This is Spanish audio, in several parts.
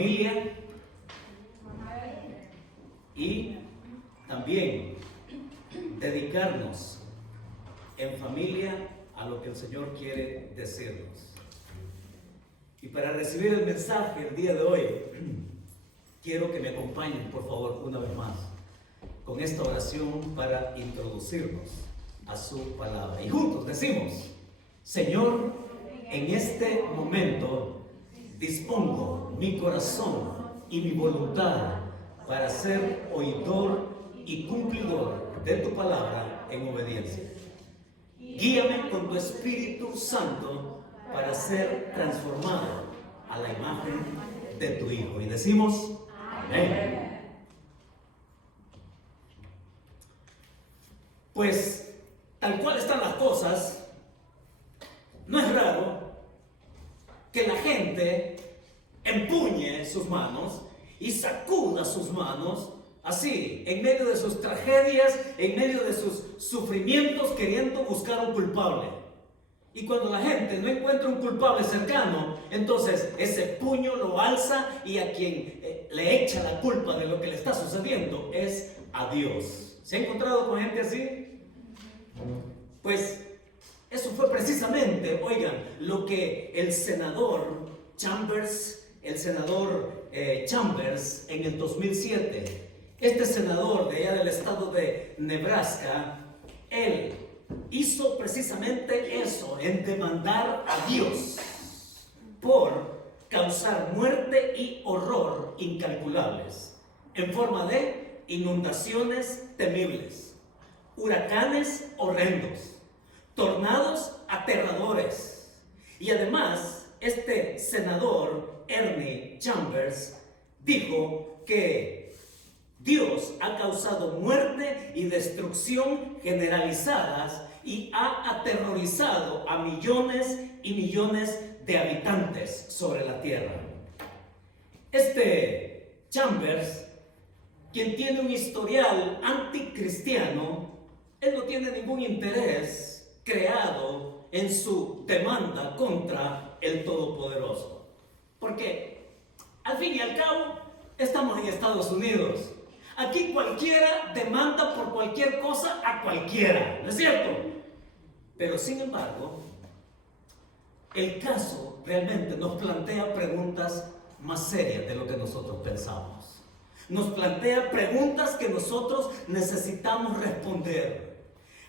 familia y también dedicarnos en familia a lo que el Señor quiere decirnos. Y para recibir el mensaje el día de hoy, quiero que me acompañen, por favor, una vez más, con esta oración para introducirnos a su palabra. Y juntos decimos: Señor, en este momento dispongo mi corazón y mi voluntad para ser oidor y cumplidor de tu palabra en obediencia. Guíame con tu Espíritu Santo para ser transformado a la imagen de tu Hijo. Y decimos: amén. Pues, tal cual están las cosas, no es raro que la gente empuñe sus manos y sacuda sus manos así, en medio de sus tragedias, en medio de sus sufrimientos, queriendo buscar un culpable. Y cuando la gente no encuentra un culpable cercano, entonces ese puño lo alza y a quien le echa la culpa de lo que le está sucediendo es a Dios. ¿Se ha encontrado con gente así? Pues eso fue precisamente, oigan, lo que el senador Chambers en el 2007, este senador de allá del estado de Nebraska, él hizo precisamente eso, en demandar a Dios por causar muerte y horror incalculables, en forma de inundaciones temibles, huracanes horrendos, tornados aterradores. Y además, este senador, Ernie Chambers, dijo que Dios ha causado muerte y destrucción generalizadas y ha aterrorizado a millones y millones de habitantes sobre la tierra. Este Chambers, quien tiene un historial anticristiano, él no tiene ningún interés creado en su demanda contra el Todopoderoso. Porque, al fin y al cabo, estamos en Estados Unidos. Aquí cualquiera demanda por cualquier cosa a cualquiera, ¿no es cierto? Pero sin embargo, el caso realmente nos plantea preguntas más serias de lo que nosotros pensamos. Nos plantea preguntas que nosotros necesitamos responder.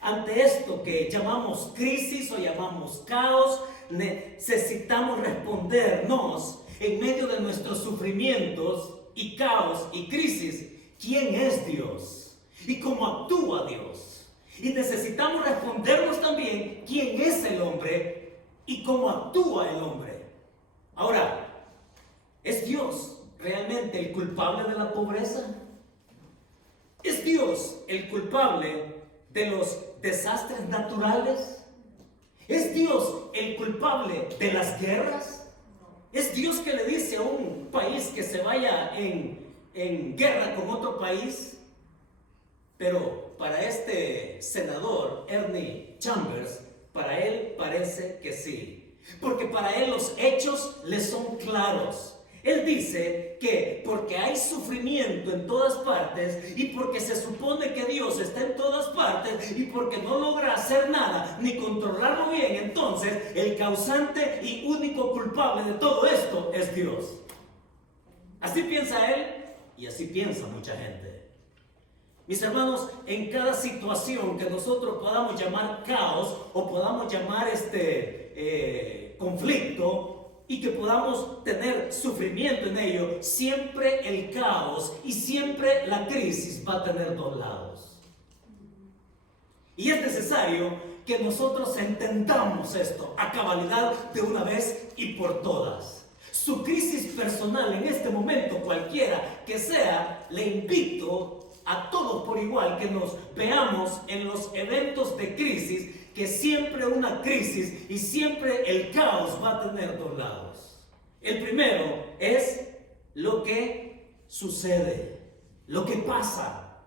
Ante esto que llamamos crisis o llamamos caos, necesitamos respondernos en medio de nuestros sufrimientos y caos y crisis. ¿Quién es Dios? ¿Y cómo actúa Dios? Y necesitamos respondernos también quién es el hombre y cómo actúa el hombre. Ahora, ¿es Dios realmente el culpable de la pobreza? ¿Es Dios el culpable de los desastres naturales? ¿Es Dios el culpable de las guerras? ¿Es Dios que le dice a un país que se vaya en guerra con otro país? Pero para este senador, Ernie Chambers, para él parece que sí. Porque para él los hechos le son claros. Él dice que porque hay sufrimiento en todas partes y porque se supone que Dios está en todas partes y porque no logra hacer nada ni controlarlo bien, entonces el causante y único culpable de todo esto es Dios. Así piensa él y así piensa mucha gente. Mis hermanos, en cada situación que nosotros podamos llamar caos o podamos llamar conflicto, y que podamos tener sufrimiento en ello, siempre el caos y siempre la crisis va a tener dos lados. Y es necesario que nosotros entendamos esto a cabalidad de una vez y por todas. Su crisis personal en este momento, cualquiera que sea, le invito a todos por igual que nos veamos en los eventos de crisis, que siempre una crisis y siempre el caos va a tener dos lados. El primero es lo que sucede, lo que pasa.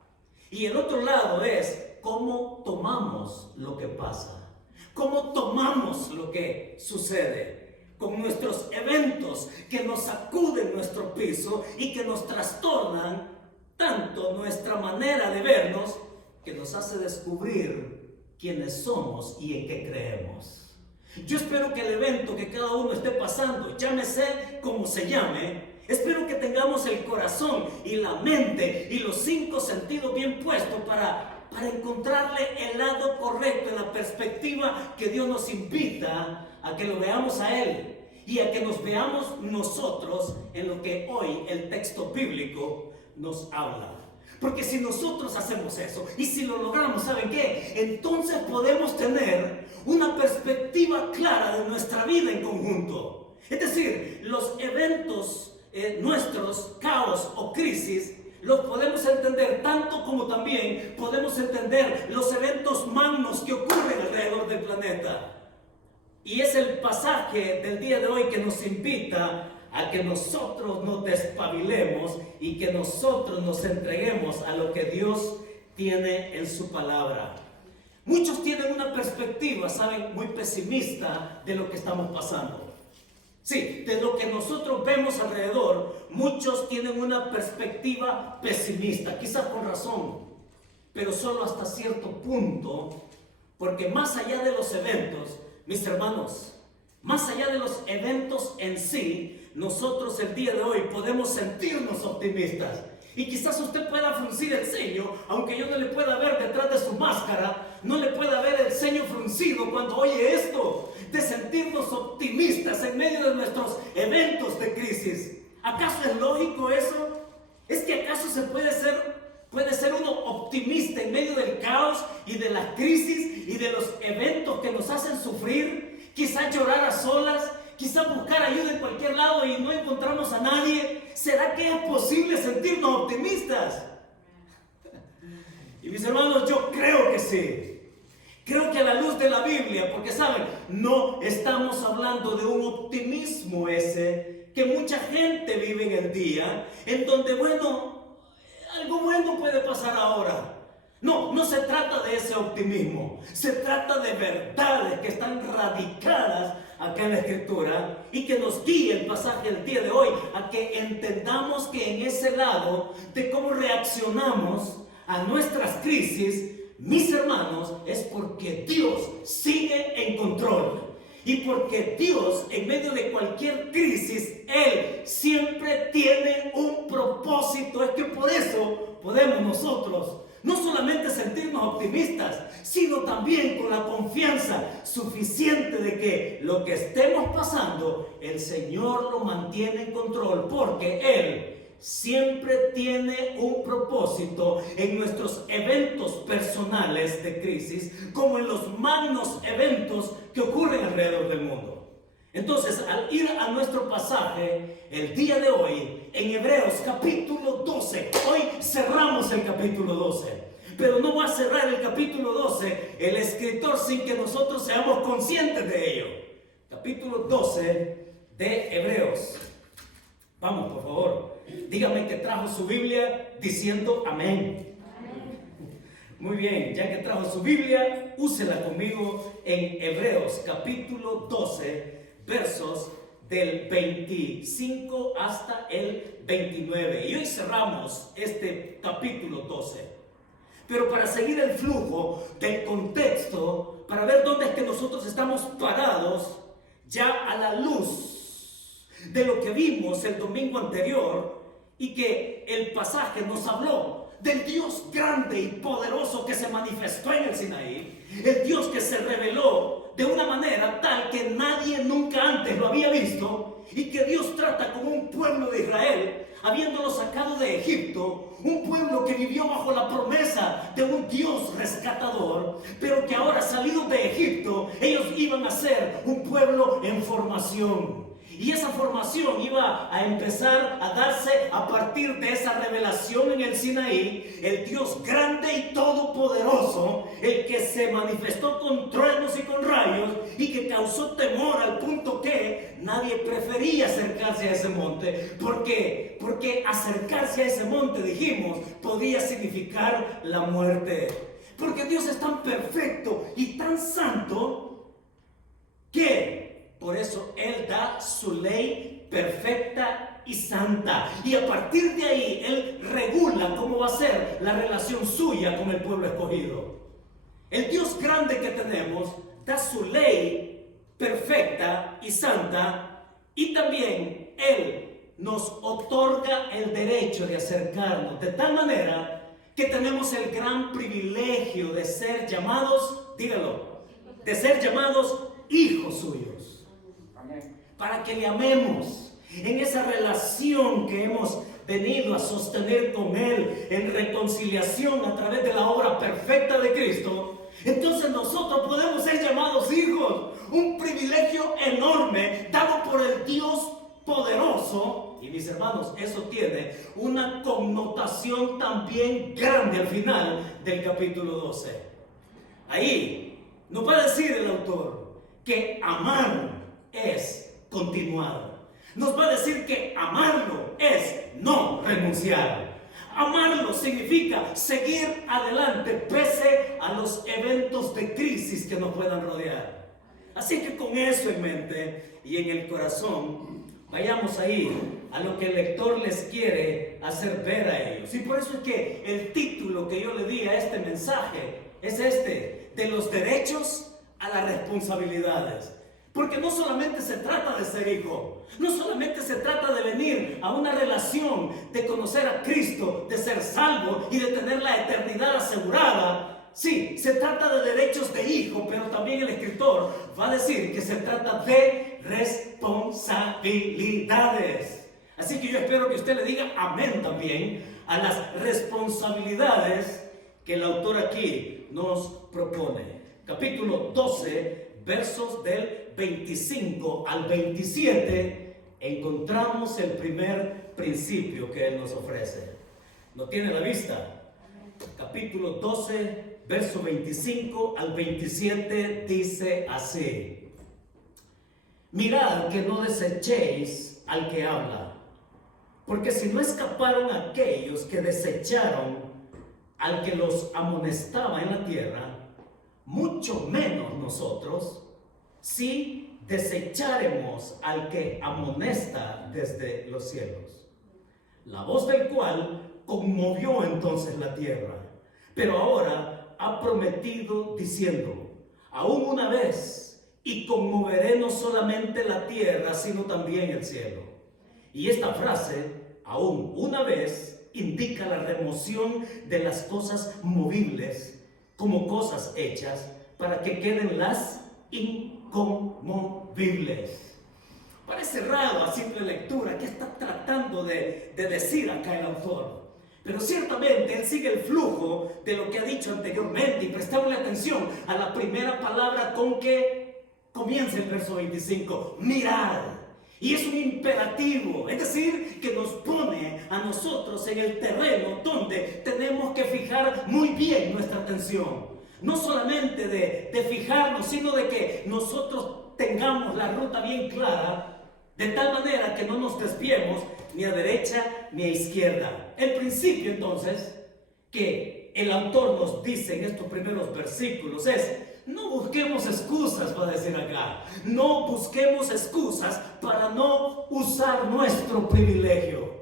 Y el otro lado es cómo tomamos lo que pasa, cómo tomamos lo que sucede. con nuestros eventos que nos sacuden nuestro piso y que nos trastornan tanto nuestra manera de vernos, que nos hace descubrir quiénes somos y en qué creemos. Yo espero que el evento que cada uno esté pasando, llámese como se llame, espero que tengamos el corazón y la mente y los 5 sentidos bien puestos para encontrarle el lado correcto, en la perspectiva que Dios nos invita a que lo veamos a Él y a que nos veamos nosotros en lo que hoy el texto bíblico nos habla. Porque si nosotros hacemos eso y si lo logramos, ¿saben qué? Entonces podemos tener una perspectiva clara de nuestra vida en conjunto. Es decir, los eventos nuestros, caos o crisis, los podemos entender tanto como también podemos entender los eventos magnos que ocurren alrededor del planeta. Y es el pasaje del día de hoy que nos invita a que nosotros nos despabilemos y que nosotros nos entreguemos a lo que Dios tiene en su palabra. Muchos tienen una perspectiva, saben, muy pesimista de lo que estamos pasando. Sí, de lo que nosotros vemos alrededor, muchos tienen una perspectiva pesimista, quizás con razón, pero solo hasta cierto punto, porque más allá de los eventos, mis hermanos, más allá de los eventos en sí, nosotros el día de hoy podemos sentirnos optimistas. Y quizás usted pueda fruncir el ceño, aunque yo no le pueda ver detrás de su máscara, no le pueda ver el ceño fruncido cuando oye esto, de sentirnos optimistas en medio de nuestros eventos de crisis. ¿Acaso es lógico eso? ¿Es que acaso puede ser uno optimista en medio del caos y de la crisis y de los eventos que nos hacen sufrir? Quizás llorar a solas, quizás buscar ayuda en cualquier lado y no encontramos a nadie. ¿Será que es posible sentirnos optimistas? Y mis hermanos, yo creo que sí. Creo que a la luz de la Biblia, porque saben, no estamos hablando de un optimismo ese que mucha gente vive en el día, en donde, bueno, algo bueno puede pasar ahora. No se trata de ese optimismo, se trata de verdades que están radicadas acá en la Escritura y que nos guíe el pasaje del día de hoy a que entendamos que en ese lado de cómo reaccionamos a nuestras crisis, mis hermanos, es porque Dios sigue en control. Y porque Dios, en medio de cualquier crisis, Él siempre tiene un propósito. Es que por eso podemos nosotros no solamente sentirnos optimistas, sino también con la confianza suficiente de que lo que estemos pasando, el Señor lo mantiene en control, porque Él siempre tiene un propósito en nuestros eventos personales de crisis, como en los magnos eventos que ocurren alrededor del mundo. Entonces, al ir a nuestro pasaje el día de hoy, en Hebreos capítulo 12, hoy cerramos el capítulo 12, pero no va a cerrar el capítulo 12 el escritor sin que nosotros seamos conscientes de ello. Capítulo 12 de Hebreos. Vamos, por favor. Dígame que trajo su Biblia diciendo amén. Muy bien, ya que trajo su Biblia, úsela conmigo en Hebreos capítulo 12, versos del 25 hasta el 29. Y hoy cerramos este capítulo 12. Pero para seguir el flujo del contexto, para ver dónde es que nosotros estamos parados, ya a la luz de lo que vimos el domingo anterior, y que el pasaje nos habló del Dios grande y poderoso que se manifestó en el Sinaí, el Dios que se reveló de una manera tal que nadie nunca antes lo había visto, y que Dios trata con un pueblo de Israel, habiéndolo sacado de Egipto, un pueblo que vivió bajo la promesa de un Dios rescatador, pero que ahora, salidos de Egipto, ellos iban a ser un pueblo en formación. Y esa formación iba a empezar a darse a partir de esa revelación en el Sinaí, el Dios grande y todopoderoso, el que se manifestó con truenos y con rayos y que causó temor al punto que nadie prefería acercarse a ese monte. ¿Por qué? Porque acercarse a ese monte, dijimos, podía significar la muerte. Porque Dios es tan perfecto y tan santo que por eso Él da su ley perfecta y santa. Y a partir de ahí, Él regula cómo va a ser la relación suya con el pueblo escogido. El Dios grande que tenemos da su ley perfecta y santa, y también Él nos otorga el derecho de acercarnos, de tal manera que tenemos el gran privilegio de ser llamados, dígalo, de ser llamados hijos suyos. Para que le amemos en esa relación que hemos venido a sostener con Él en reconciliación a través de la obra perfecta de Cristo. Entonces nosotros podemos ser llamados hijos, un privilegio enorme dado por el Dios poderoso. Y mis hermanos, eso tiene una connotación también grande al final del capítulo 12. Ahí nos va a decir el autor que amar es continuar. Nos va a decir que amarlo es no renunciar. Amarlo significa seguir adelante pese a los eventos de crisis que nos puedan rodear. Así que con eso en mente y en el corazón, vayamos ahí a lo que el lector les quiere hacer ver a ellos. Y por eso es que el título que yo le di a este mensaje es este: de los derechos a las responsabilidades. Porque no solamente se trata de ser hijo, no solamente se trata de venir a una relación, de conocer a Cristo, de ser salvo y de tener la eternidad asegurada. Sí, se trata de derechos de hijo, pero también el escritor va a decir que se trata de responsabilidades. Así que yo espero que usted le diga amén también a las responsabilidades que el autor aquí nos propone. Capítulo 12, versos del 25 al 27, encontramos el primer principio que Él nos ofrece. ¿Lo tiene a la vista? Capítulo 12, verso 25 al 27 dice así: mirad que no desechéis al que habla, porque si no escaparon aquellos que desecharon al que los amonestaba en la tierra, mucho menos nosotros, si desecharemos al que amonesta desde los cielos, la voz del cual conmovió entonces la tierra, pero ahora ha prometido diciendo: aún una vez, y conmoveré no solamente la tierra, sino también el cielo. Y esta frase, aún una vez, indica la remoción de las cosas movibles como cosas hechas para que queden las inconmovibles. Parece raro a simple lectura qué está tratando de decir acá el autor, pero ciertamente él sigue el flujo de lo que ha dicho anteriormente, y prestadle atención a la primera palabra con que comienza el verso 25: mirar. Y es un imperativo, es decir, que nos pone a nosotros en el terreno donde tenemos que fijar muy bien nuestra atención. No solamente de fijarnos, sino de que nosotros tengamos la ruta bien clara, de tal manera que no nos desviemos ni a derecha ni a izquierda. El principio entonces que el autor nos dice en estos primeros versículos es: no busquemos excusas, va a decir acá. No busquemos excusas para no usar nuestro privilegio.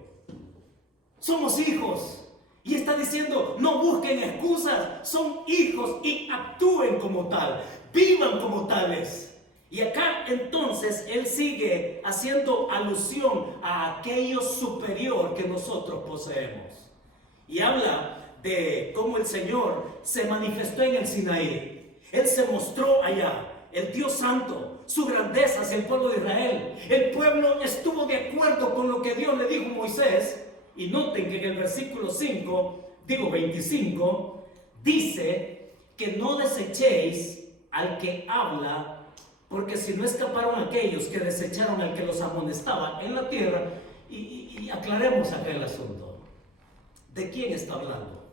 Somos hijos. Y está diciendo: no busquen excusas, son hijos y actúen como tal, vivan como tales. Y acá entonces él sigue haciendo alusión a aquello superior que nosotros poseemos. Y habla de cómo el Señor se manifestó en el Sinaí. Él se mostró allá, el Dios Santo, su grandeza hacia el pueblo de Israel. El pueblo estuvo de acuerdo con lo que Dios le dijo a Moisés. Y noten que en el versículo 25, dice que no desechéis al que habla, porque si no escaparon aquellos que desecharon al que los amonestaba en la tierra. Y aclaremos acá el asunto. ¿De quién está hablando?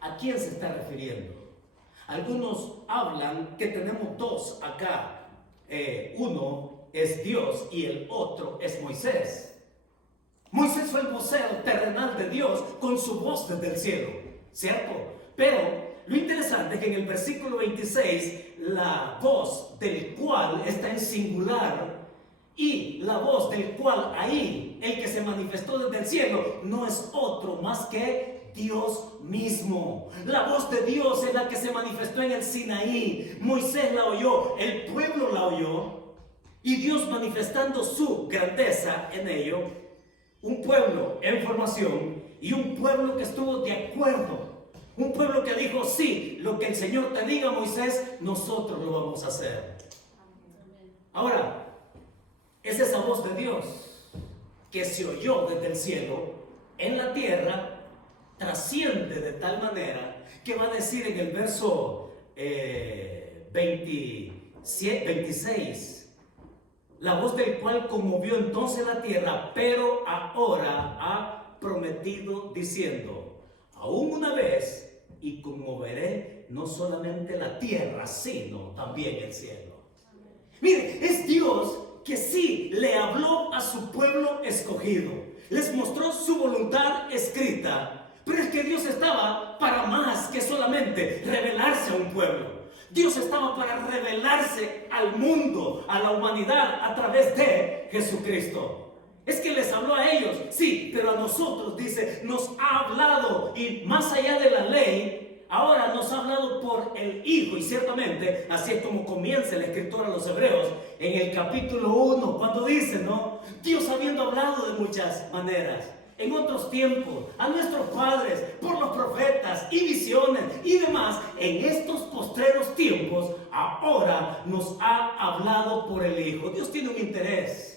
¿A quién se está refiriendo? Algunos hablan que tenemos dos acá. Uno es Dios y el otro es Moisés. Moisés fue el vocero terrenal de Dios con su voz desde el cielo, ¿cierto? Pero lo interesante es que en el versículo 26, la voz del cual está en singular y la voz del cual ahí, el que se manifestó desde el cielo, no es otro más que Dios mismo. La voz de Dios es la que se manifestó en el Sinaí. Moisés la oyó, el pueblo la oyó, y Dios manifestando su grandeza en ello. Un pueblo en formación y un pueblo que estuvo de acuerdo. Un pueblo que dijo, sí, lo que el Señor te diga, Moisés, nosotros lo vamos a hacer. Ahora, es esa voz de Dios que se oyó desde el cielo en la tierra, trasciende de tal manera que va a decir en el verso 26, la voz del cual conmovió entonces la tierra, pero ahora ha prometido diciendo, aún una vez, y conmoveré no solamente la tierra, sino también el cielo. Mire, es Dios que sí le habló a su pueblo escogido, les mostró su voluntad escrita, pero es que Dios estaba para más que solamente revelarse a un pueblo. Dios estaba para revelarse al mundo, a la humanidad, a través de Jesucristo. Es que les habló a ellos, sí, pero a nosotros, dice, nos ha hablado, y más allá de la ley, ahora nos ha hablado por el Hijo. Y ciertamente, así es como comienza la escritura a los Hebreos, en el capítulo 1, cuando dice, ¿no? Dios habiendo hablado de muchas maneras, en otros tiempos, a nuestros padres, por los profetas y visiones y demás, en estos postreros tiempos, ahora nos ha hablado por el Hijo. Dios tiene un interés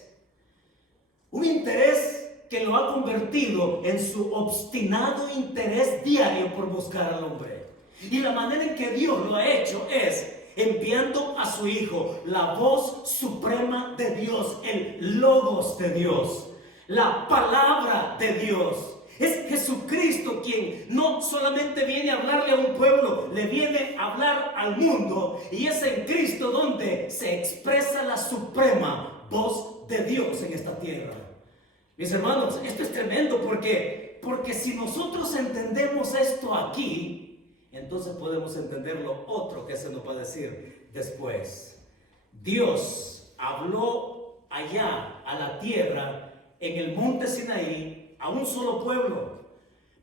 que lo ha convertido en su obstinado interés diario por buscar al hombre. Y la manera en que Dios lo ha hecho es enviando a su Hijo, la voz suprema de Dios, el Logos de Dios, la palabra de Dios. Es Jesucristo quien no solamente viene a hablarle a un pueblo, le viene a hablar al mundo. Y es en Cristo donde se expresa la suprema voz de Dios en esta tierra. Mis hermanos, esto es tremendo porque si nosotros entendemos esto aquí, entonces podemos entender lo otro que se nos va a decir después. Dios habló allá a la tierra en el monte Sinaí a un solo pueblo,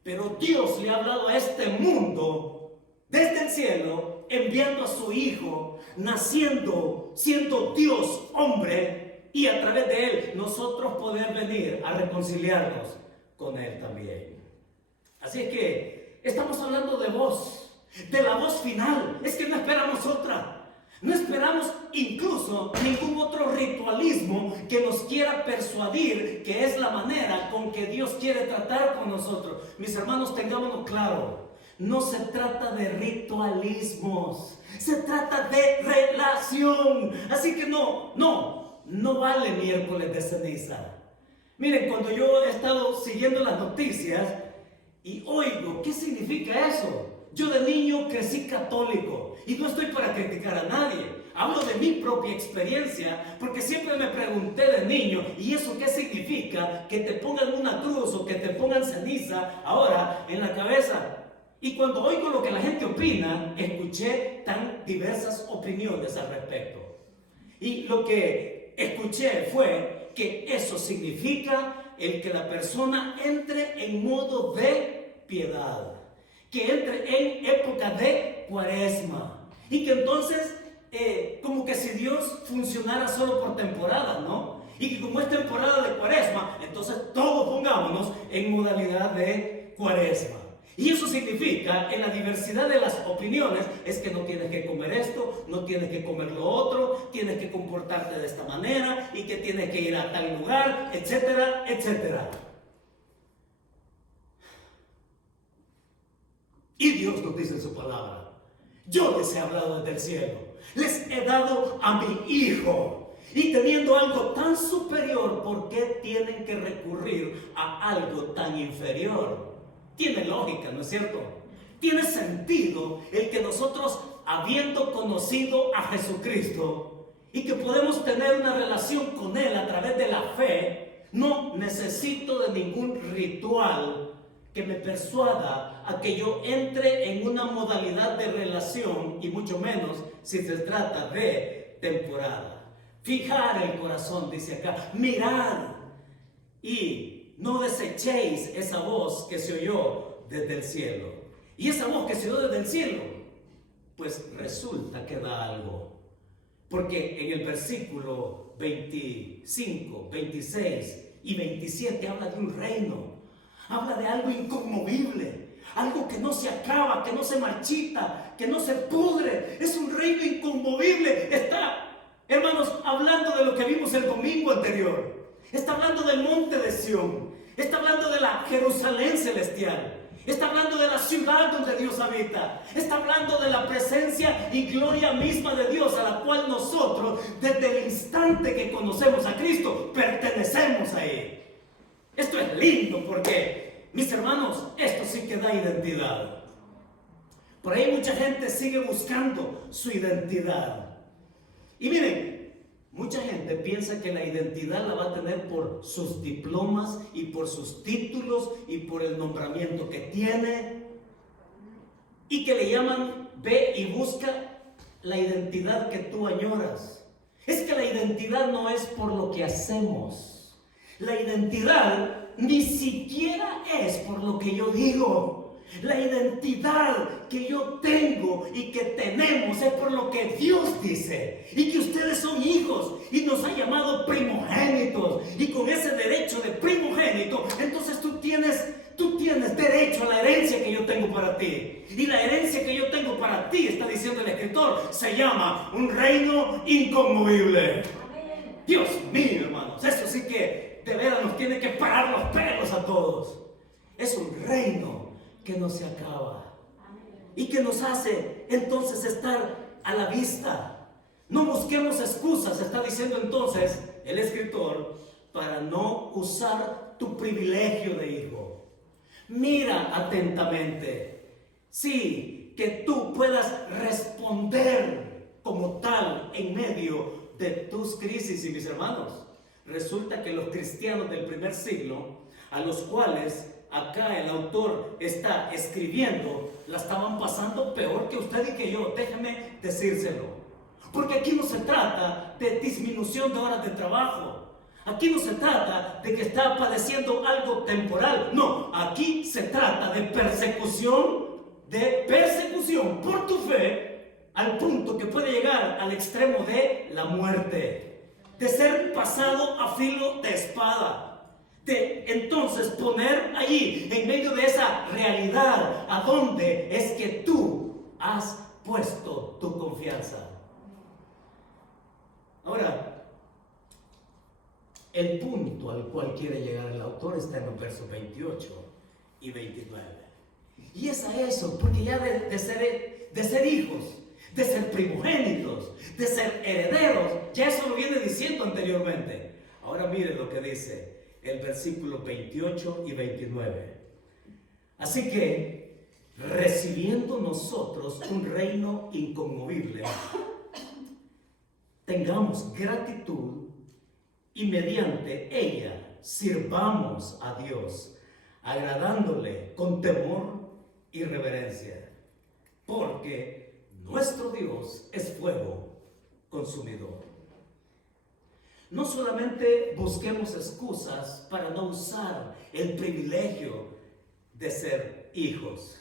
pero Dios le ha hablado a este mundo desde el cielo, enviando a su Hijo, naciendo, siendo Dios hombre, y a través de Él nosotros poder venir a reconciliarnos con Él también. Así es que estamos hablando de voz, de la voz final. Es que no esperamos otra. No esperamos incluso ningún otro ritualismo que nos quiera persuadir que es la manera con que Dios quiere tratar con nosotros. Mis hermanos, tengámoslo claro. No se trata de ritualismos, se trata de relación. Así que no vale miércoles de ceniza. Miren, cuando yo he estado siguiendo las noticias y oigo, ¿qué significa eso? Yo de niño crecí católico y no estoy para criticar a nadie. Hablo de mi propia experiencia porque siempre me pregunté de niño, ¿y eso qué significa? Que te pongan una cruz o que te pongan ceniza ahora en la cabeza. Y cuando oigo lo que la gente opina, escuché tan diversas opiniones al respecto. Y lo que escuché fue que eso significa el que la persona entre en modo de piedad, que entre en época de cuaresma, y que entonces como que si Dios funcionara solo por temporadas, ¿no? Y que como es temporada de cuaresma, entonces todos pongámonos en modalidad de cuaresma. Y eso significa, en la diversidad de las opiniones, es que no tienes que comer esto, no tienes que comer lo otro, tienes que comportarte de esta manera y que tienes que ir a tal lugar, etcétera, etcétera. Y Dios nos dice en su palabra, yo les he hablado desde el cielo, les he dado a mi Hijo. Y teniendo algo tan superior, ¿por qué tienen que recurrir a algo tan inferior? Tiene lógica, ¿no es cierto? Tiene sentido el que nosotros, habiendo conocido a Jesucristo y que podemos tener una relación con Él a través de la fe, no necesito de ningún ritual que me persuada a que yo entre en una modalidad de relación, y mucho menos si se trata de temporada. Fijar el corazón, dice acá, mirad y no desechéis esa voz que se oyó desde el cielo. Y esa voz que se oyó desde el cielo, pues resulta que da algo. Porque en el versículo 25, 26 y 27 habla de un reino. Habla de algo inconmovible, algo que no se acaba, que no se marchita, que no se pudre. Es un reino inconmovible. Está, hermanos, hablando de lo que vimos el domingo anterior. Está hablando del monte de Sión. Está hablando de la Jerusalén celestial. Está hablando de la ciudad donde Dios habita. Está hablando de la presencia y gloria misma de Dios, a la cual nosotros, desde el instante que conocemos a Cristo, pertenecemos a Él. Esto es lindo porque, mis hermanos, esto sí que da identidad. Por ahí mucha gente sigue buscando su identidad. Y miren, mucha gente piensa que la identidad la va a tener por sus diplomas y por sus títulos y por el nombramiento que tiene. Y que le llaman, ve y busca la identidad que tú añoras. Es que la identidad no es por lo que hacemos. La identidad ni siquiera es por lo que yo digo. La identidad que yo tengo y que tenemos es por lo que Dios dice. Y que ustedes son hijos y nos ha llamado primogénitos. Y con ese derecho de primogénito, entonces tú tienes derecho a la herencia que yo tengo para ti. Y la herencia que yo tengo para ti, está diciendo el escritor, se llama un reino inconmovible. Dios mío, hermanos, eso sí que de veras nos tiene que parar los pelos a todos. Es un reino que no se acaba y que nos hace entonces estar a la vista. No busquemos excusas, está diciendo entonces el escritor, para no usar tu privilegio de hijo. Mira atentamente, sí, que tú puedas responder como tal en medio de tus crisis. Y mis hermanos, resulta que los cristianos del primer siglo, a los cuales acá el autor está escribiendo, la estaban pasando peor que usted y que yo. Déjeme decírselo. Porque aquí no se trata de disminución de horas de trabajo. Aquí no se trata de que está padeciendo algo temporal. No, aquí se trata de persecución por tu fe, al punto que puede llegar al extremo de la muerte, de ser pasado a filo de espada, de entonces poner allí, en medio de esa realidad, a dónde es que tú has puesto tu confianza. Ahora, el punto al cual quiere llegar el autor está en los versos 28 y 29. Y es a eso, porque ya de ser hijos, de ser primogénitos, de ser herederos, ya eso lo viene diciendo anteriormente. Ahora mire lo que dice el versículo 28 y 29. Así que, recibiendo nosotros un reino inconmovible, tengamos gratitud y mediante ella sirvamos a Dios, agradándole con temor y reverencia, porque nuestro Dios es fuego consumidor. No solamente busquemos excusas para no usar el privilegio de ser hijos.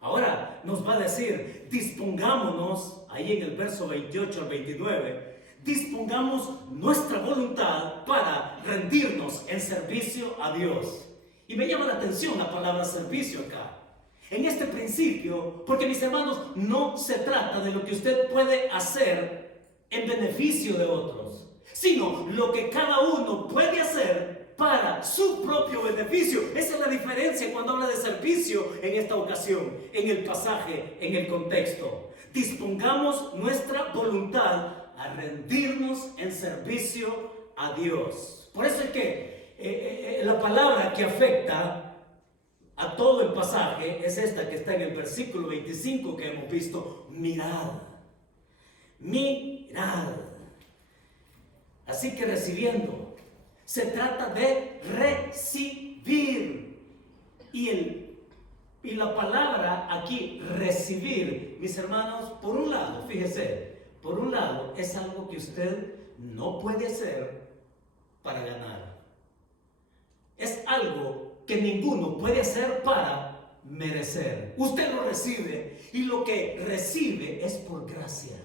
Ahora nos va a decir, dispongámonos, ahí en el verso 28 al 29, dispongamos nuestra voluntad para rendirnos en servicio a Dios. Y me llama la atención la palabra servicio acá, en este principio, porque mis hermanos, no se trata de lo que usted puede hacer en beneficio de otros, sino lo que cada uno puede hacer para su propio beneficio. Esa es la diferencia cuando habla de servicio en esta ocasión, en el pasaje, en el contexto. Dispongamos nuestra voluntad a rendirnos en servicio a Dios. Por eso es que la palabra que afecta a todo el pasaje es esta que está en el versículo 25 que hemos visto: mirad, mirad. Así que recibiendo, se trata de recibir. Y el Y la palabra aquí, recibir, mis hermanos, por un lado, fíjese, por un lado es algo que usted no puede hacer para ganar. Es algo que ninguno puede hacer para merecer. Usted lo recibe y lo que recibe es por gracia.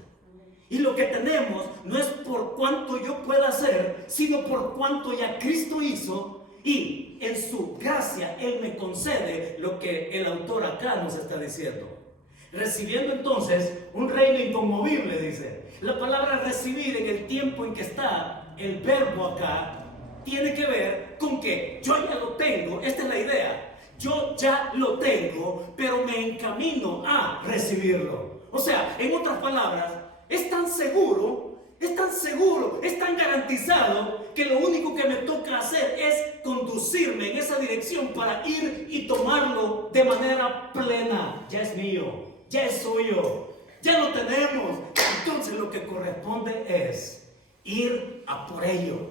Y lo que tenemos no es por cuánto yo pueda hacer, sino por cuánto ya Cristo hizo. Y en su gracia Él me concede lo que el autor acá nos está diciendo. Recibiendo entonces un reino inconmovible, dice. La palabra recibir en el tiempo en que está el verbo acá tiene que ver con que yo ya lo tengo. Esta es la idea. Yo ya lo tengo, pero me encamino a recibirlo. O sea, en otras palabras, es tan seguro, es tan garantizado que lo único que me toca hacer es conducirme en esa dirección para ir y tomarlo de manera plena. Ya es mío, ya es suyo, ya lo tenemos. Entonces lo que corresponde es ir a por ello,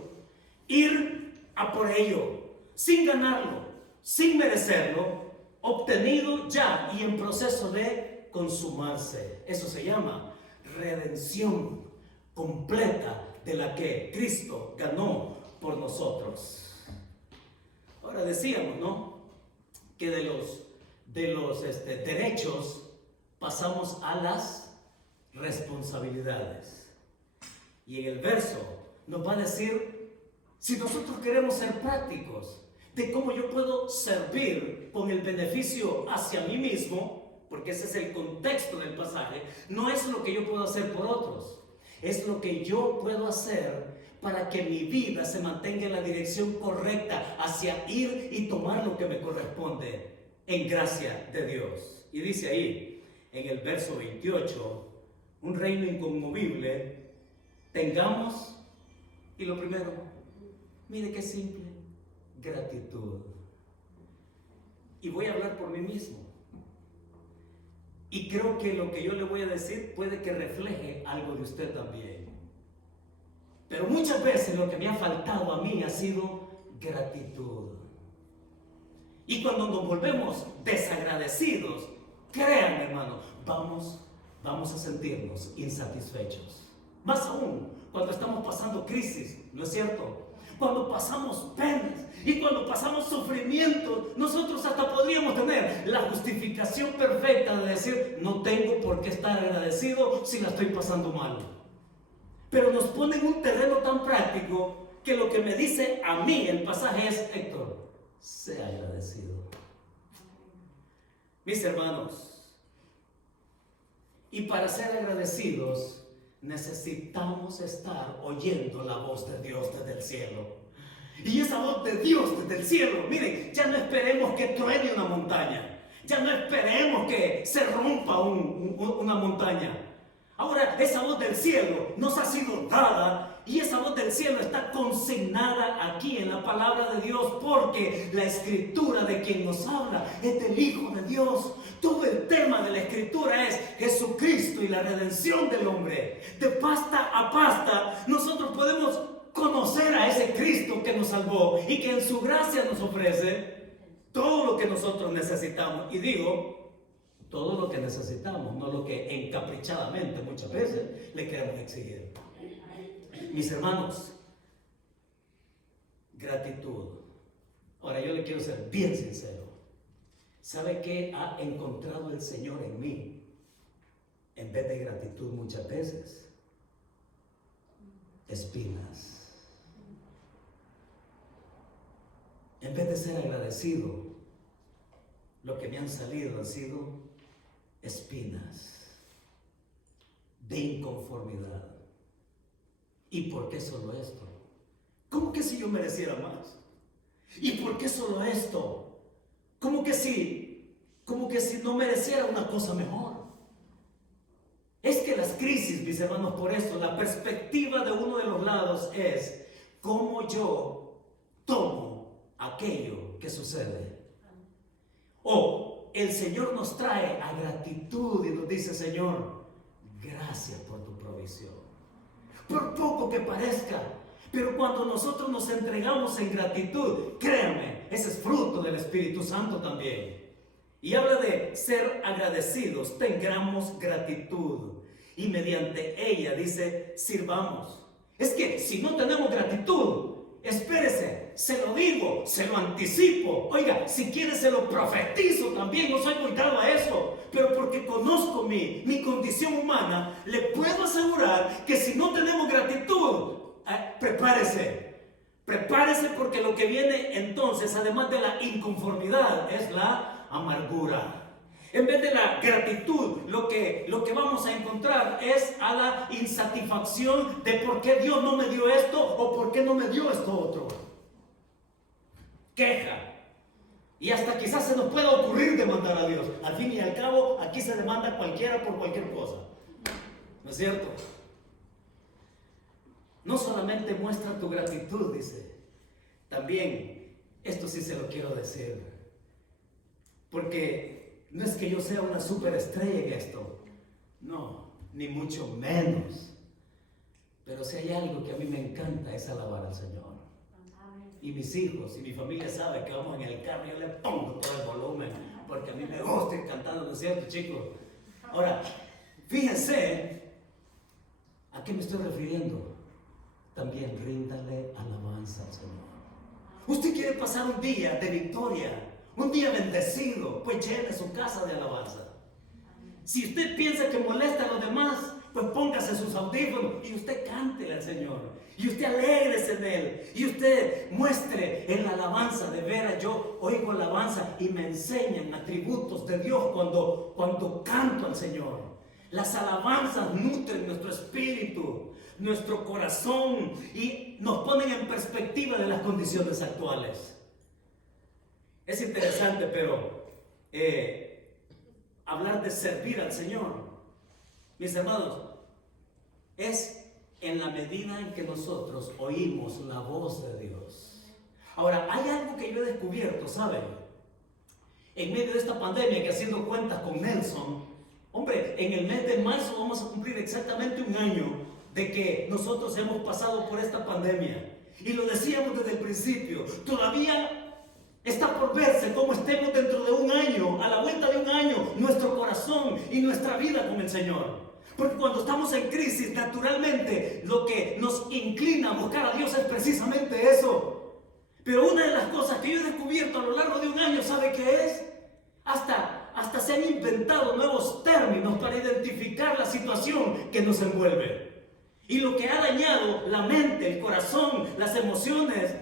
sin ganarlo, sin merecerlo, obtenido ya y en proceso de consumarse. Eso se llama redención completa de la que Cristo ganó por nosotros. Ahora decíamos, ¿no?, que de los derechos pasamos a las responsabilidades. Y en el verso nos va a decir, si nosotros queremos ser prácticos de cómo yo puedo servir con el beneficio hacia mí mismo, porque ese es el contexto del pasaje, no es lo que yo puedo hacer por otros, es lo que yo puedo hacer para que mi vida se mantenga en la dirección correcta hacia ir y tomar lo que me corresponde en gracia de Dios. Y dice ahí, en el verso 28, un reino inconmovible, tengamos, y lo primero, mire qué simple, gratitud. Y voy a hablar por mí mismo. Y creo que lo que yo le voy a decir puede que refleje algo de usted también. Pero muchas veces lo que me ha faltado a mí ha sido gratitud. Y cuando nos volvemos desagradecidos, créanme, hermano, vamos a sentirnos insatisfechos. Más aún cuando estamos pasando crisis, ¿no es cierto? Cuando pasamos penas y cuando pasamos sufrimiento, nosotros hasta podríamos tener la justificación perfecta de decir, no tengo por qué estar agradecido si la estoy pasando mal. Pero nos pone en un terreno tan práctico que lo que me dice a mí el pasaje es, Héctor, sea agradecido. Mis hermanos, y para ser agradecidos, necesitamos estar oyendo la voz de Dios desde el cielo. Y esa voz de Dios desde el cielo, miren, ya no esperemos que truene una montaña, ya no esperemos que se rompa una montaña. Ahora esa voz del cielo nos ha sido dada y esa voz del cielo está consignada aquí en la palabra de Dios, porque la escritura de quien nos habla es del Hijo de Dios. Todo el tema de la escritura es Jesucristo y la redención del hombre. De pasta a pasta nosotros podemos conocer a ese Cristo que nos salvó y que en su gracia nos ofrece todo lo que nosotros necesitamos. Y digo, todo lo que necesitamos, no lo que encaprichadamente muchas veces le queremos exigir. Mis hermanos, gratitud. Ahora yo le quiero ser bien sincero. ¿Sabe qué ha encontrado el Señor en mí? En vez de gratitud muchas veces, espinas. En vez de ser agradecido, lo que me han salido han sido espinas de inconformidad. ¿Y por qué solo esto? ¿Cómo que si yo mereciera más? ¿Y por qué solo esto? ¿Cómo que si no mereciera una cosa mejor? Es que las crisis, mis hermanos, por eso la perspectiva de uno de los lados es cómo yo tomo aquello que sucede. O el Señor nos trae a gratitud y nos dice, Señor, gracias por tu provisión. Por poco que parezca, pero cuando nosotros nos entregamos en gratitud, créanme, ese es fruto del Espíritu Santo también. Y habla de ser agradecidos, tengamos gratitud. Y mediante ella dice, sirvamos. Es que si no tenemos gratitud, espérese, se lo digo, se lo anticipo. Oiga, si quiere se lo profetizo también, no soy muy dado a eso. Pero porque conozco mi condición humana, le puedo asegurar que si no tenemos gratitud, prepárese. Prepárese porque lo que viene entonces, además de la inconformidad, es la amargura. En vez de la gratitud, lo que vamos a encontrar es a la insatisfacción de por qué Dios no me dio esto o por qué no me dio esto otro. Queja. Y hasta quizás se nos pueda ocurrir demandar a Dios. Al fin y al cabo, aquí se demanda cualquiera por cualquier cosa. ¿No es cierto? No solamente muestra tu gratitud, dice. También, esto sí se lo quiero decir. Porque no es que yo sea una superestrella en esto. No, ni mucho menos. Pero si hay algo que a mí me encanta es alabar al Señor. Y mis hijos y mi familia sabe que vamos en el carro y yo le pongo todo el volumen. Porque a mí me gusta ir cantando, ¿no es cierto, chicos? Ahora, fíjense, ¿a qué me estoy refiriendo? También ríndale alabanza al Señor. Usted quiere pasar un día de victoria, un día bendecido, pues llene su casa de alabanza. Si usted piensa que molesta a los demás, pues póngase sus audífonos y usted cántele al Señor. Y usted alégrese en Él. Y usted muestre en la alabanza. De veras, yo oigo alabanza y me enseñan atributos de Dios cuando canto al Señor. Las alabanzas nutren nuestro espíritu, nuestro corazón y nos ponen en perspectiva de las condiciones actuales. Es interesante, pero hablar de servir al Señor, mis hermanos, es en la medida en que nosotros oímos la voz de Dios. Ahora, hay algo que yo he descubierto, ¿saben? En medio de esta pandemia, que haciendo cuentas con Nelson, hombre, en el mes de marzo vamos a cumplir exactamente un año de que nosotros hemos pasado por esta pandemia. Y lo decíamos desde el principio, todavía está por verse cómo estemos dentro de un año, a la vuelta de un año, nuestro corazón y nuestra vida con el Señor. Porque cuando estamos en crisis, naturalmente, lo que nos inclina a buscar a Dios es precisamente eso. Pero una de las cosas que yo he descubierto a lo largo de un año, ¿sabe qué es? Hasta se han inventado nuevos términos para identificar la situación que nos envuelve. Y lo que ha dañado la mente, el corazón, las emociones,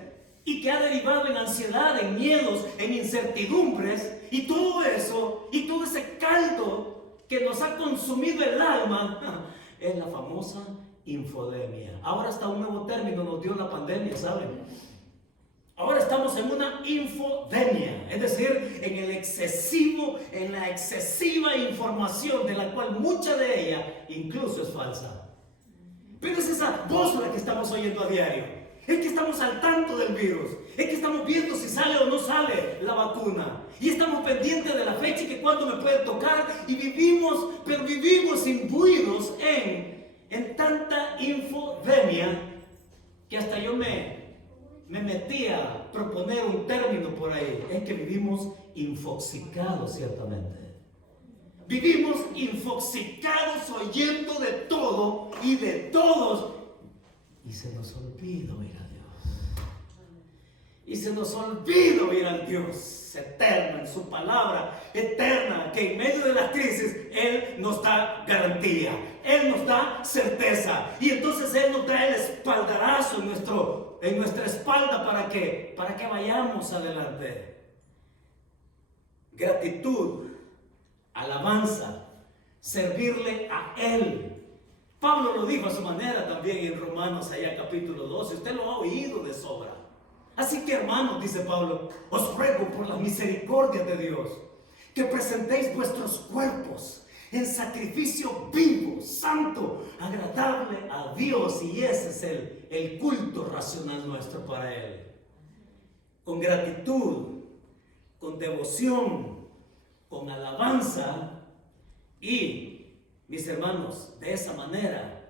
y que ha derivado en ansiedad, en miedos, en incertidumbres, y todo eso, y todo ese caldo que nos ha consumido el alma, es la famosa infodemia. Ahora hasta un nuevo término nos dio la pandemia, ¿saben? Ahora estamos en una infodemia, es decir, en la excesiva información, de la cual mucha de ella incluso es falsa. Pero es esa voz la que estamos oyendo a diario. Es que estamos al tanto del virus. Es que estamos viendo si sale o no sale la vacuna. Y estamos pendientes de la fecha y que cuándo me puede tocar. Y vivimos imbuidos en tanta infodemia que hasta yo me metí a proponer un término por ahí. Es que vivimos infoxicados, ciertamente. Vivimos infoxicados oyendo de todo y de todos. Y se nos olvida oír a Dios. Y se nos olvida oír al Dios eterno en su palabra eterna, que en medio de las crisis Él nos da garantía, Él nos da certeza. Y entonces Él nos da el espaldarazo en nuestra espalda para que vayamos adelante. Gratitud, alabanza, servirle a Él. Pablo lo dijo a su manera también en Romanos, allá capítulo 12. Usted lo ha oído de sobra. Así que, hermanos, dice Pablo, os ruego por las misericordias de Dios que presentéis vuestros cuerpos en sacrificio vivo, santo, agradable a Dios. Y ese es el culto racional nuestro para Él. Con gratitud, con devoción, con alabanza y, mis hermanos, de esa manera,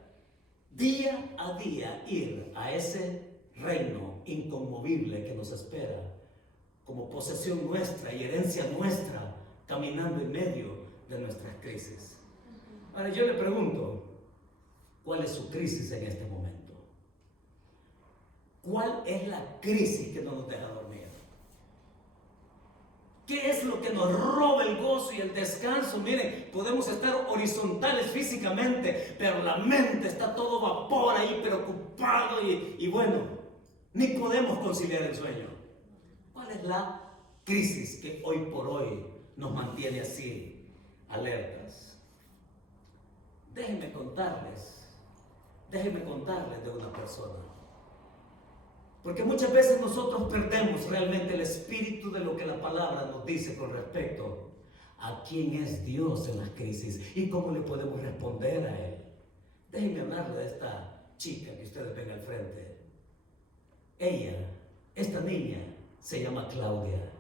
día a día ir a ese reino inconmovible que nos espera como posesión nuestra y herencia nuestra caminando en medio de nuestras crisis. Ahora yo le pregunto, ¿cuál es su crisis en este momento? ¿Cuál es la crisis que no nos deja dormir? ¿Qué es lo que nos roba el gozo y el descanso? Miren, podemos estar horizontales físicamente, pero la mente está todo vapor ahí, preocupado y bueno, ni podemos conciliar el sueño. ¿Cuál es la crisis que hoy por hoy nos mantiene así, alertas? Déjenme contarles de una persona. Porque muchas veces nosotros perdemos realmente el espíritu de lo que la palabra nos dice con respecto a quién es Dios en las crisis y cómo le podemos responder a Él. Déjenme hablarle de esta chica que ustedes ven al frente. Esta niña, se llama Claudia.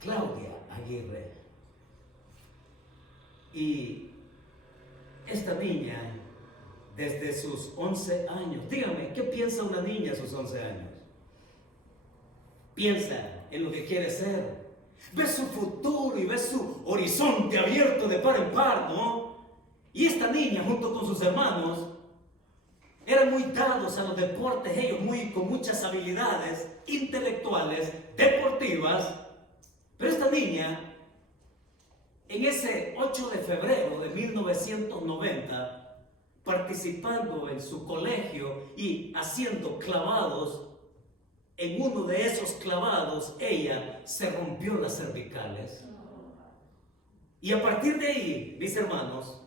Claudia Aguirre. Y esta niña, desde sus 11 años, dígame, ¿qué piensa una niña a sus 11 años? Piensa en lo que quiere ser, ve su futuro y ve su horizonte abierto de par en par, ¿no? Y esta niña, junto con sus hermanos, eran muy dados a los deportes, ellos con muchas habilidades intelectuales, deportivas, pero esta niña, en ese 8 de febrero de 1990, participando en su colegio y haciendo clavados, en uno de esos clavados ella se rompió las cervicales. Y a partir de ahí, mis hermanos,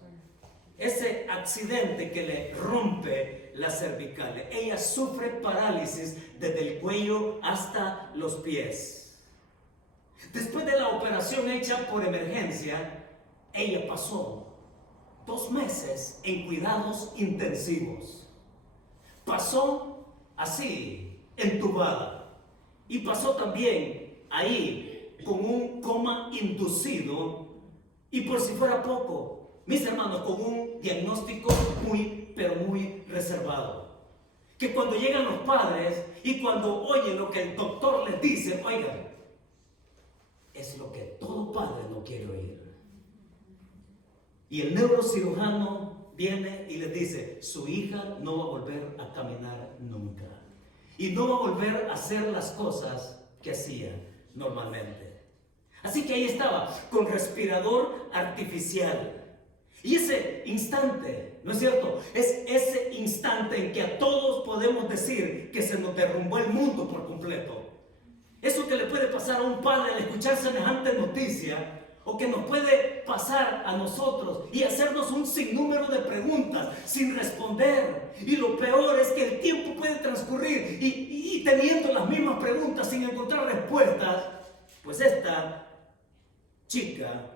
ese accidente que le rompe las cervicales, ella sufre parálisis desde el cuello hasta los pies. Después de la operación hecha por emergencia, ella pasó 2 meses en cuidados intensivos. Pasó así, entubada. Y pasó también ahí con un coma inducido. Y por si fuera poco, mis hermanos, con un diagnóstico muy, pero muy reservado. Que cuando llegan los padres y cuando oyen lo que el doctor les dice, oigan, es lo que todo padre no quiere oír. Y el neurocirujano viene y les dice, su hija no va a volver a caminar nunca. Y no va a volver a hacer las cosas que hacía normalmente. Así que ahí estaba, con respirador artificial. Y ese instante, ¿no es cierto? Es ese instante en que a todos podemos decir que se nos derrumbó el mundo por completo. Eso que le puede pasar a un padre al escuchar semejante noticia, o que nos puede pasar a nosotros y hacernos un sinnúmero de preguntas sin responder. Y lo peor es que el tiempo puede transcurrir y teniendo las mismas preguntas sin encontrar respuestas. Pues esta chica,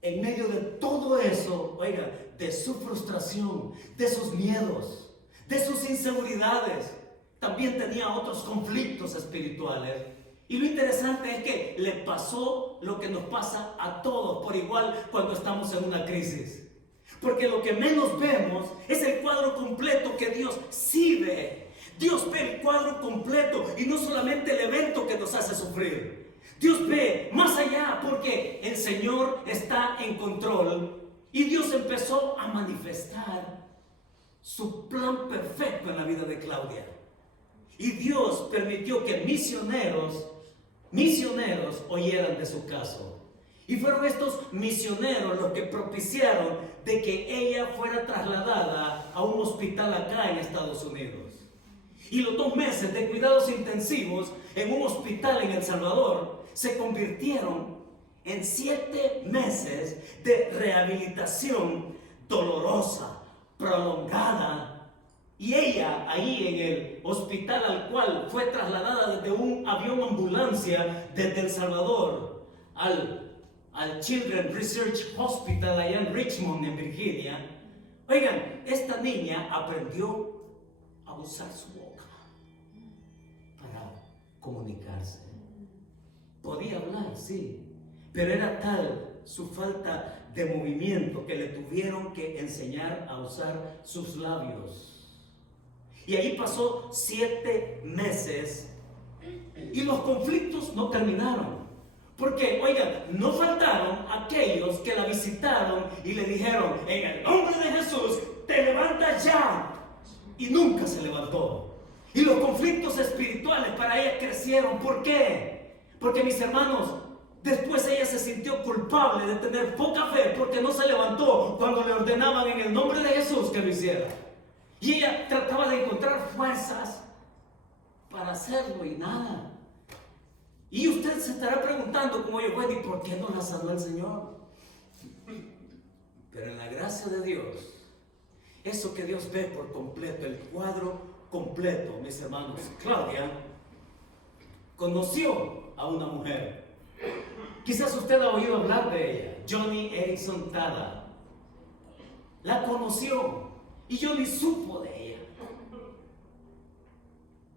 en medio de todo eso, oiga, de su frustración, de sus miedos, de sus inseguridades, también tenía otros conflictos espirituales. Y lo interesante es que le pasó lo que nos pasa a todos por igual cuando estamos en una crisis. Porque lo que menos vemos es el cuadro completo que Dios sí ve. Dios ve el cuadro completo y no solamente el evento que nos hace sufrir. Dios ve más allá porque el Señor está en control. Y Dios empezó a manifestar su plan perfecto en la vida de Claudia. Y Dios permitió que misioneros oyeran de su caso. Y fueron estos misioneros los que propiciaron de que ella fuera trasladada a un hospital acá en Estados Unidos. Y los 2 meses de cuidados intensivos en un hospital en El Salvador se convirtieron en 7 meses de rehabilitación dolorosa, prolongada. Y ella, ahí en el hospital al cual fue trasladada desde un avión ambulancia desde El Salvador al Children's Research Hospital allá en Richmond, en Virginia. Oigan, esta niña aprendió a usar su boca para comunicarse. Podía hablar, sí, pero era tal su falta de movimiento que le tuvieron que enseñar a usar sus labios. Y ahí pasó 7 meses Y los conflictos no terminaron. Porque, oigan, no faltaron aquellos que la visitaron y le dijeron: en el nombre de Jesús, te levantas ya. Y nunca se levantó. Y los conflictos espirituales para ella crecieron. ¿Por qué? Porque, mis hermanos, después ella se sintió culpable de tener poca fe porque no se levantó cuando le ordenaban en el nombre de Jesús que lo hiciera. Y ella trataba de encontrar fuerzas para hacerlo y nada. Y usted se estará preguntando como yo: bueno, ¿y por qué no la sanó el Señor? Pero en la gracia de Dios, eso que Dios ve por completo, el cuadro completo, mis hermanos, Claudia conoció a una mujer. Quizás usted ha oído hablar de ella, Joni Eareckson Tada. La conoció y Joni supo de ella.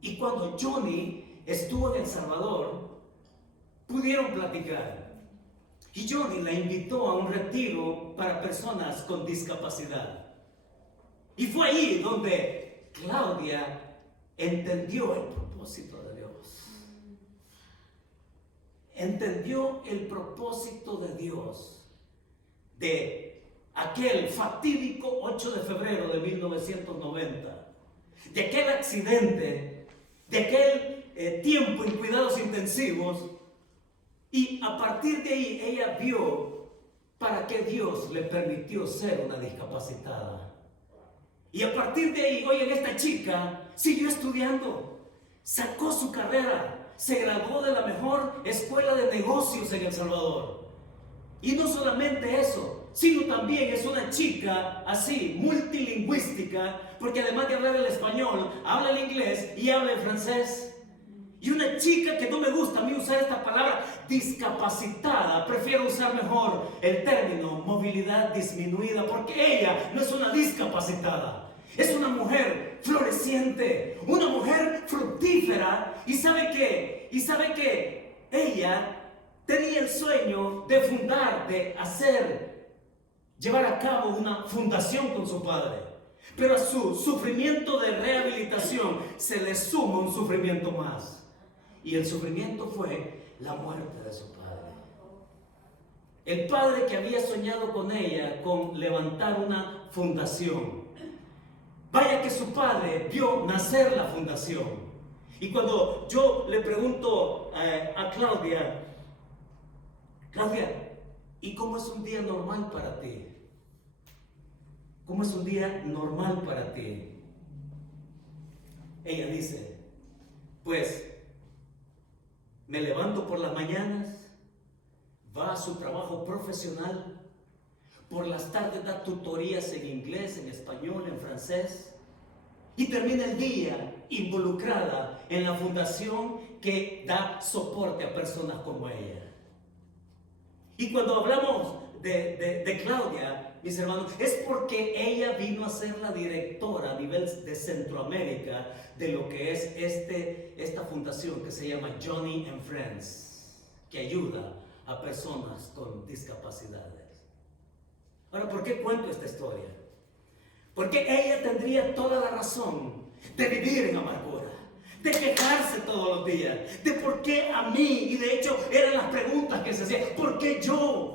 Y cuando Joni estuvo en El Salvador, pudieron platicar. Y Joni la invitó a un retiro para personas con discapacidad. Y fue ahí donde Claudia entendió el propósito de Dios. Entendió el propósito de Dios de aquel fatídico 8 de febrero de 1990, de aquel accidente, de aquel tiempo en cuidados intensivos. Y a partir de ahí ella vio para qué Dios le permitió ser una discapacitada. Y a partir de ahí, oigan, esta chica siguió estudiando, sacó su carrera, se graduó de la mejor escuela de negocios en El Salvador. Y no solamente eso, sino también es una chica así, multilingüística, porque además de hablar el español, habla el inglés y habla el francés. Y una chica que no me gusta a mí usar esta palabra discapacitada, prefiero usar mejor el término movilidad disminuida, porque ella no es una discapacitada, es una mujer floreciente, una mujer fructífera. ¿Y sabe qué? Ella tenía el sueño de fundar, de llevar a cabo una fundación con su padre. Pero a su sufrimiento de rehabilitación se le suma un sufrimiento más. Y el sufrimiento fue la muerte de su padre. El padre que había soñado con ella, con levantar una fundación. Vaya que su padre vio nacer la fundación. Y cuando yo le pregunto a Claudia, ¿y cómo es un día normal para ti? ¿Cómo es un día normal para ti? Ella dice: pues me levanto por las mañanas, va a su trabajo profesional, por las tardes da tutorías en inglés, en español, en francés, y termina el día involucrada en la fundación que da soporte a personas como ella. Y cuando hablamos de Claudia, mis hermanos, es porque ella vino a ser la directora a nivel de Centroamérica de lo que es esta fundación que se llama Joni and Friends, que ayuda a personas con discapacidades. Ahora, ¿por qué cuento esta historia? Porque ella tendría toda la razón de vivir en amargura, de quejarse todos los días, de por qué a mí, y de hecho eran las preguntas que se hacían: ¿por qué yo?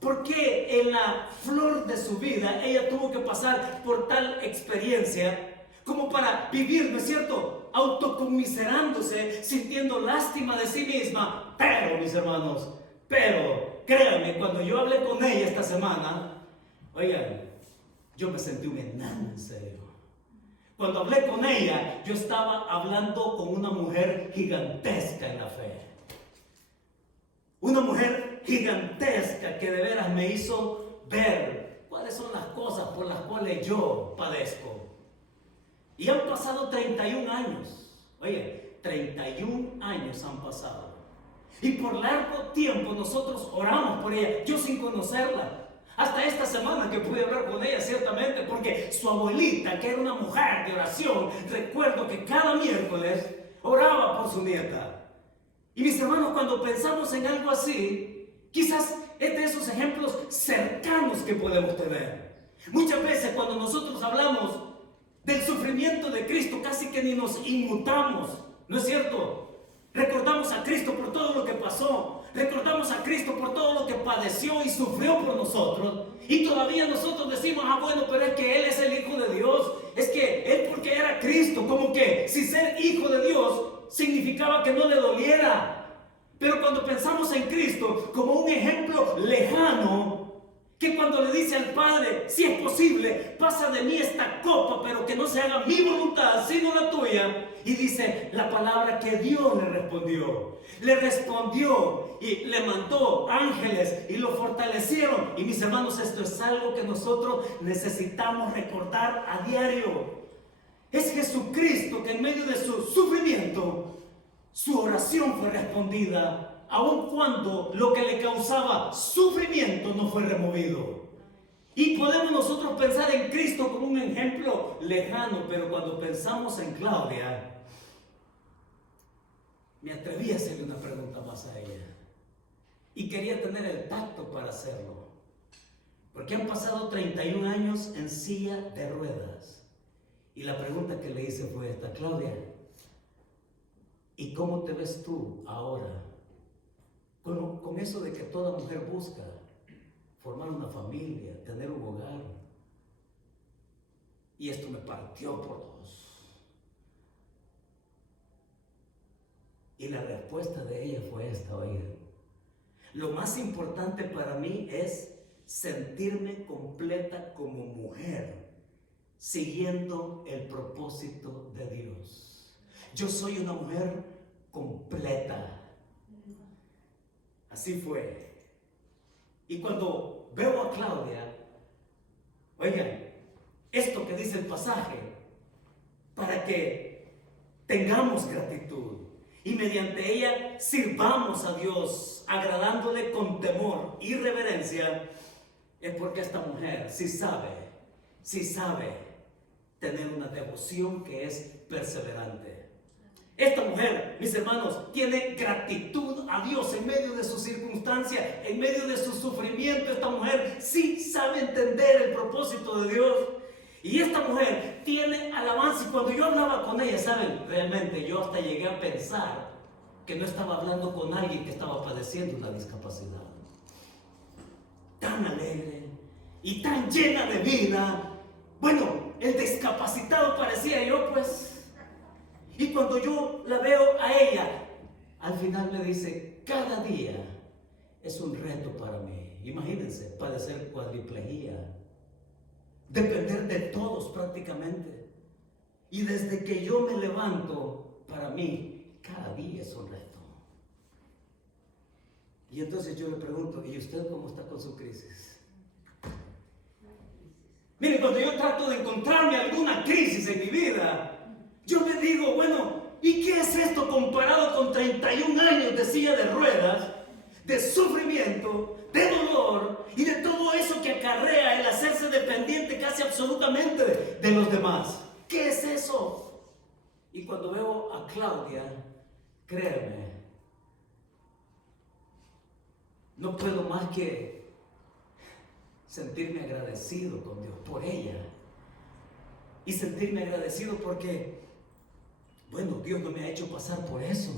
¿Por qué en la flor de su vida ella tuvo que pasar por tal experiencia como para vivir, ¿no es cierto?, autoconmiserándose, sintiendo lástima de sí misma? Pero, mis hermanos, créanme, cuando yo hablé con ella esta semana, oigan, yo me sentí un enano, en serio. Cuando hablé con ella, yo estaba hablando con una mujer gigantesca en la fe. Una mujer gigantesca que de veras me hizo ver cuáles son las cosas por las cuales yo padezco. Y han pasado 31 años. Oye, 31 años han pasado. Y por largo tiempo nosotros oramos por ella, yo sin conocerla. Hasta esta semana que pude hablar con ella, ciertamente, porque su abuelita, que era una mujer de oración, recuerdo que cada miércoles oraba por su nieta. Y mis hermanos, cuando pensamos en algo así, quizás es de esos ejemplos cercanos que podemos tener. Muchas veces cuando nosotros hablamos del sufrimiento de Cristo, casi que ni nos inmutamos, ¿no es cierto? Recordamos a Cristo por todo lo que pasó. Recordamos a Cristo por todo lo que padeció y sufrió por nosotros. Y todavía nosotros decimos, bueno, pero es que Él es el Hijo de Dios. Es que Él porque era Cristo. Como que si ser hijo de Dios significaba que no le doliera. Pero cuando pensamos en Cristo como un ejemplo lejano, que cuando le dice al Padre, si es posible, pasa de mí esta copa, pero que no se haga mi voluntad, sino la tuya. Y dice la palabra que Dios le respondió. Le respondió y le mandó ángeles y lo fortalecieron. Y mis hermanos, esto es algo que nosotros necesitamos recordar a diario. Es Jesucristo que en medio de su sufrimiento, su oración fue respondida. Aun cuando lo que le causaba sufrimiento no fue removido. Y podemos nosotros pensar en Cristo como un ejemplo lejano, pero cuando pensamos en Claudia, me atreví a hacerle una pregunta más a ella. Y quería tener el tacto para hacerlo. Porque han pasado 31 años en silla de ruedas. Y la pregunta que le hice fue esta: Claudia, ¿y cómo te ves tú ahora? Con eso de que toda mujer busca formar una familia, tener un hogar. Y esto me partió por dos. Y la respuesta de ella fue esta: oiga, lo más importante para mí es sentirme completa como mujer, siguiendo el propósito de Dios. Yo soy una mujer completa. Así fue. Y cuando veo a Claudia, oigan, esto que dice el pasaje, para que tengamos gratitud y mediante ella sirvamos a Dios, agradándole con temor y reverencia, es porque esta mujer sí sabe tener una devoción que es perseverante. Esta mujer, mis hermanos, tiene gratitud a Dios en medio de sus circunstancias, en medio de su sufrimiento. Esta mujer sí sabe entender el propósito de Dios. Y esta mujer tiene alabanza. Y cuando yo hablaba con ella, ¿saben? Realmente yo hasta llegué a pensar que no estaba hablando con alguien que estaba padeciendo una discapacidad. Tan alegre y tan llena de vida. Bueno, el discapacitado parecía yo, pues. Y cuando yo la veo a ella, al final me dice, cada día es un reto para mí. Imagínense, padecer cuadriplegia, depender de todos prácticamente. Y desde que yo me levanto, para mí, cada día es un reto. Y entonces yo le pregunto, ¿y usted cómo está con su crisis? Miren, cuando yo trato de encontrarme alguna crisis en mi vida, yo me digo, bueno, ¿y qué es esto comparado con 31 años de silla de ruedas, de sufrimiento, de dolor y de todo eso que acarrea el hacerse dependiente casi absolutamente de los demás? ¿Qué es eso? Y cuando veo a Claudia, créeme, no puedo más que sentirme agradecido con Dios por ella. Y sentirme agradecido porque, bueno, Dios no me ha hecho pasar por eso,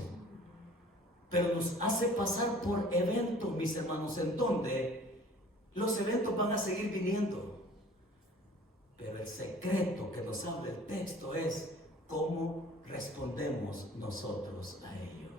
pero nos hace pasar por eventos, mis hermanos, en donde los eventos van a seguir viniendo. Pero el secreto que nos habla el texto es cómo respondemos nosotros a ello.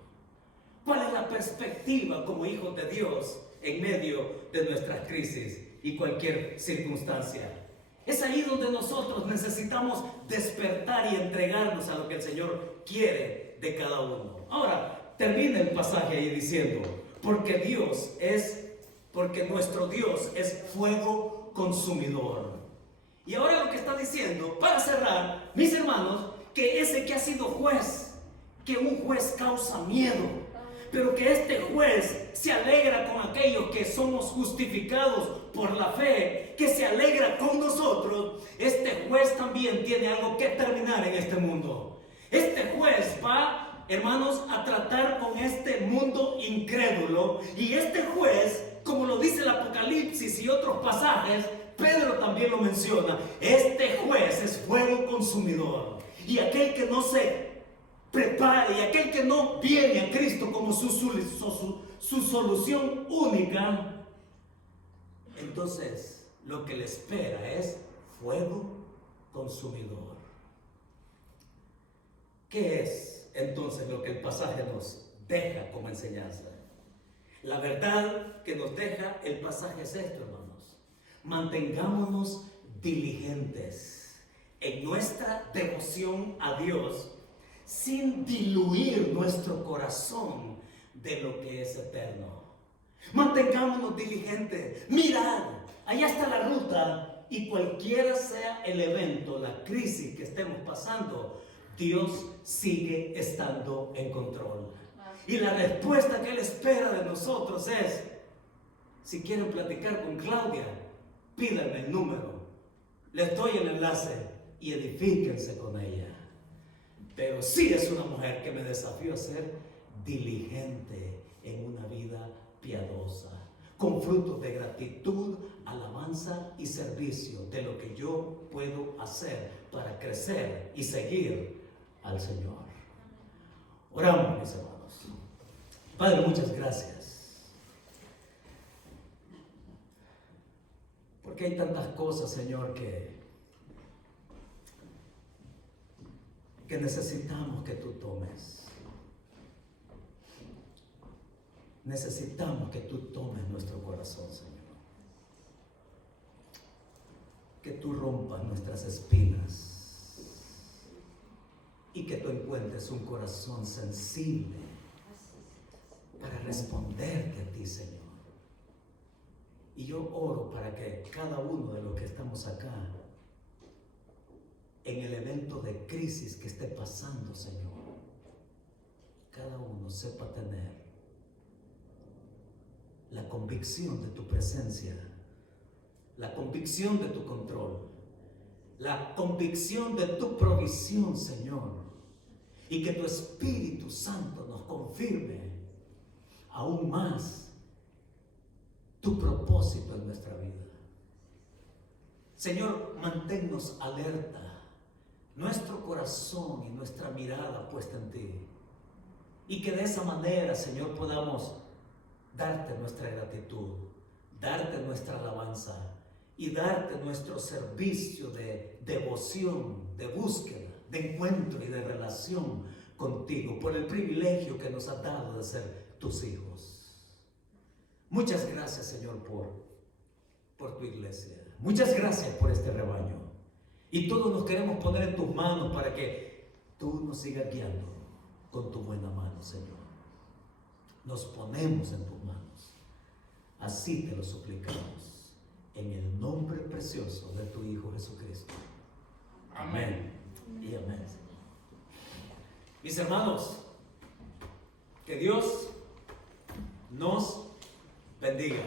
¿Cuál es la perspectiva como hijos de Dios en medio de nuestras crisis y cualquier circunstancia? Es ahí donde nosotros necesitamos despertar y entregarnos a lo que el Señor quiere de cada uno. Ahora, termina el pasaje ahí diciendo, porque nuestro Dios es fuego consumidor. Y ahora lo que está diciendo, para cerrar, mis hermanos, que ese que ha sido juez, que un juez causa miedo, pero que este juez se alegra con aquellos que somos justificados por la fe, que se alegra con nosotros. Este juez también tiene algo que terminar en este mundo. Este juez va, hermanos, a tratar con este mundo incrédulo. Y este juez, como lo dice el Apocalipsis y otros pasajes, Pedro también lo menciona, este juez es fuego consumidor. Y aquel que no se prepare, y aquel que no viene a Cristo como su solución única, entonces lo que le espera es fuego consumidor. ¿Qué es entonces lo que el pasaje nos deja como enseñanza? La verdad que nos deja el pasaje es esto, hermanos. Mantengámonos diligentes en nuestra devoción a Dios sin diluir nuestro corazón de lo que es eterno. Mantengámonos diligentes. Mirad, allá está la ruta, y cualquiera sea el evento, la crisis que estemos pasando, Dios sigue estando en control. Y la respuesta que Él espera de nosotros es: si quieren platicar con Claudia, pídanme el número, les doy el enlace y edifíquense con ella. Pero sí es una mujer que me desafió a ser diligente en una vida piadosa, con frutos de gratitud, alabanza y servicio de lo que yo puedo hacer para crecer y seguir al Señor. Oramos, mis hermanos. Padre, muchas gracias, porque hay tantas cosas, Señor, que necesitamos que tú tomes. Necesitamos que tú tomes nuestro corazón, Señor. Que tú rompas nuestras espinas y que tú encuentres un corazón sensible para responderte a ti, Señor. Y yo oro para que cada uno de los que estamos acá, en el evento de crisis que esté pasando, Señor, cada uno sepa tener la convicción de tu presencia, la convicción de tu control, la convicción de tu provisión, Señor, y que tu Espíritu Santo nos confirme aún más tu propósito en nuestra vida. Señor, manténnos alerta, nuestro corazón y nuestra mirada puesta en ti, y que de esa manera, Señor, podamos darte nuestra gratitud, darte nuestra alabanza y darte nuestro servicio de devoción, de búsqueda, de encuentro y de relación contigo, por el privilegio que nos has dado de ser tus hijos. Muchas gracias, Señor, por tu iglesia. Muchas gracias por este rebaño. Y todos nos queremos poner en tus manos para que tú nos sigas guiando con tu buena mano, Señor. Nos ponemos en tus manos. Así te lo suplicamos, en el nombre precioso de tu Hijo Jesucristo. Amén y amén. Mis hermanos, que Dios nos bendiga.